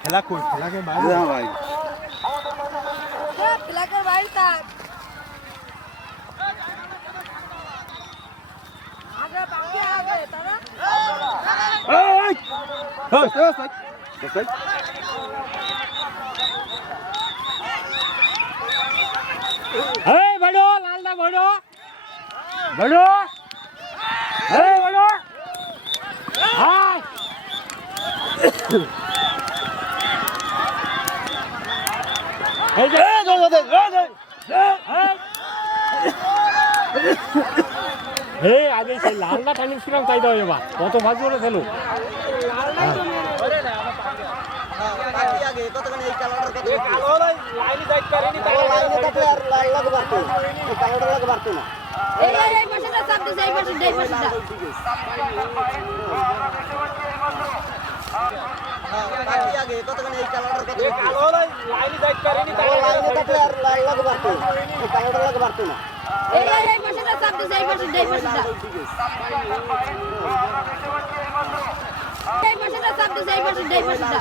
খেলা কই খেলাকে বাইরে হ্যাঁ ভাই ফ্ল্যাগের বাইরে থাক আগে বাকি আগে তারা এই এই বড়ো লালদা বড়ো বড়ো এই বড়ো হাই এই যে হে আগে সেই লালদা টাইমিং ছিলাম তাই দাও এবার কত বাজি করে খেলো এই পাশেটা চাপ দিছে এই পাশেটা এই পাশেটা চাপ দিছে এই পাশেটা চাপ দিছে এই পাশেটা